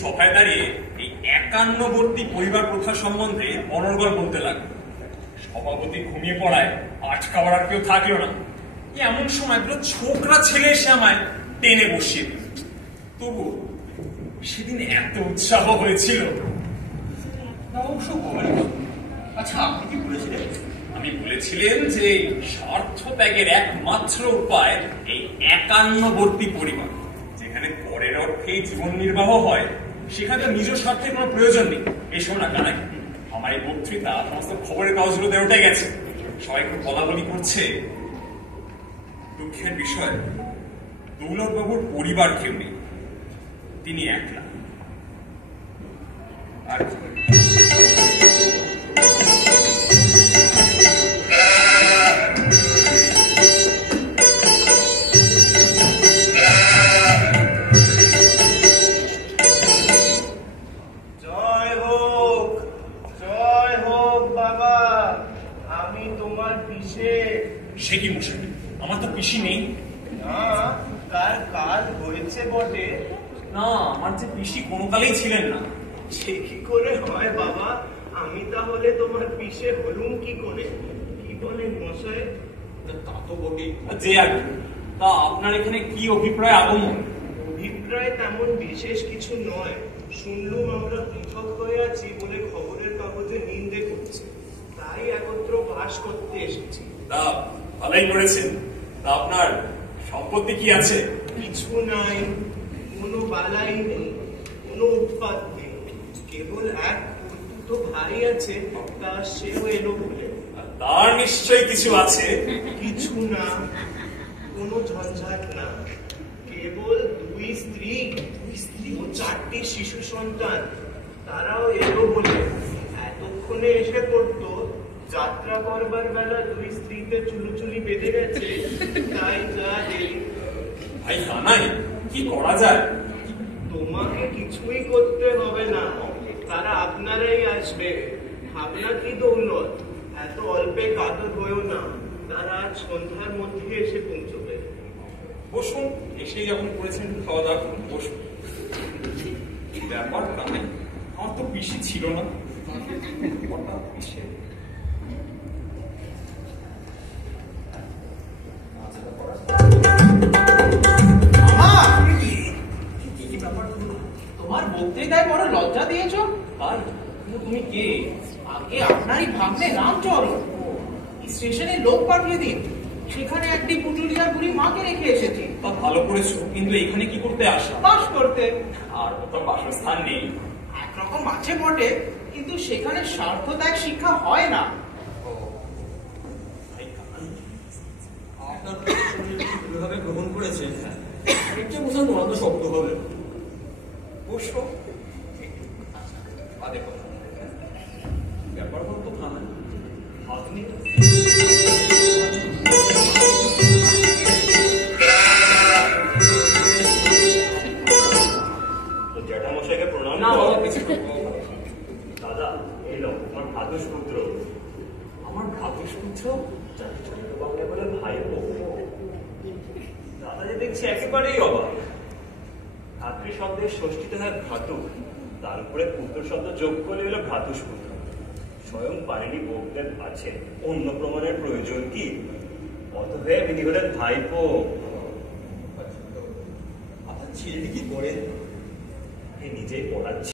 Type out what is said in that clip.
সভায় দাঁড়িয়ে এই একান্নবর্তী পরিবার প্রথা সম্বন্ধে অনর্গল বলতে লাগলো। সভাপতি ঘুমিয়ে পড়ায় আটকাবার আর কেউ থাকলো না। এমন সময় দুটো ছোকরা ছেলে এসে আমায় টেনে বসিয়ে দিল। তবু সেদিন এত উৎসাহ হয়েছিল। আচ্ছা, আপনি কি বলেছিলেন? আমি বলেছিলেন যে স্বার্থ ত্যাগের একমাত্র উপায় এই একান্নবর্তী পরিবার, যেখানে পরের অর্থেই জীবন নির্বাহ হয়, সেখানে নিজ স্বার্থের কোনো প্রয়োজন নেই। এসো না কানাই, আমার এই বক্তৃতা সমস্ত খবরের কাগজগুলোতে উঠে গেছে, সবাই খুব বলাবলি করছে। দুঃখের বিষয়, দৌলতবাবুর পরিবার কেউ নেই, তিনি একলা। আর সে কি মশাই, আমার তো পিসি নেই। তার কাল হয়েছে বটে। না, আমার যে পিসি কোনো কালেই ছিলেন না। সে কি করে হয় বাবা? আমি তাহলে তোমার পিসে হলুম কি করে? কি বলেন মশাই? তা তো বটে। যে আর তা আপনার এখানে কি অভিপ্রায় আগমন? অভিপ্রায় তেমন বিশেষ কিছু নয়। শুনলুম আমরা পৃথক হয়ে আছি বলে খবরের কাগজে নিন্দে করছে, তাই একত্র বাস করতে এসেছি। তা ভালোই করেছেন। তা আপনার সম্পত্তি কি আছে? কিছু নাই, কোনো বালাই নেই, কোনো উৎপাত নেই। কেবল এক তো ভাই আছে, তা সেও এলো বলে। তার নিশ্চয়ই কিছু আছে। কিছু না, কোনো ঝঞ্ঝাট না। কেবল দুই স্ত্রী ও 4টি শিশু সন্তান, তারাও এলো বলে। এতক্ষণে এসে পড়তো, যাত্রা করবার বেলা দুই স্ত্রীতে চুলুচুলি বেঁধে গেছে, তাই যা দেরি। ভাই কানাই, কি করা যায়? তোমাকে কিছুই করতে হবে না, তারা আপনারাই আসবে। ভাবনা কি দৌলত, এত অল্পে কাতর হয়েও না, তারা আজ সন্ধ্যার মধ্যে এসে পৌঁছবে। বসুন, এসেই যখন করেছেন খাওয়া দাওয়া করুন, বসুন। ব্যাপার কানাই, আমার তো পিসি ছিল না। হঠাৎ পিসে তোমার বক্তৃতায় বড় লজ্জা দিয়েছ। ভাই, তুমি কে? আগে আপনারই ভাগ্নে রামচরণ স্টেশনে লোক পাঠিয়ে দিন, সেখানে একটি পুটুলিয়ার বুড়ি মাকে রেখে এসেছি। তা ভালো করেছো, কিন্তু এখানে কি করতে আসা? বাস করতে। আর কোথাও বাসস্থান নেই? একরকম আছে বটে, কিন্তু সেখানে স্বার্থত্যাগ শিক্ষা হয় না। আপনার কিভাবে গ্রহণ করেছে এটা বোঝা নন্দ শব্দ হবে। বসো, দেখো ব্যাপার বলতো খানা হাত নিয়ে জ্যাঠামশাইকে প্রণাম। না বাবা, কিছু দাদা, এলো আমার ভাদুষ পুত্র। আমার ভাবুস পুত্র? বাংলা বলে ভাই। দাদা যে দেখছি একেবারেই অবাক। ভাতৃ শব্দের ষষ্ঠীতে হয় ভ্রাতু, তার উপরে পুত্র শব্দ যোগ করলে হলো ভ্রাতুষ পুত্র। স্বয়ং পারেনি বৌদ্ধের আছে, অন্য প্রমাণের প্রয়োজন কি? অতএব ইনি হলেন ভাইপো। আপনার ছেলেটি কি করেন? নিজেই পড়াচ্ছে।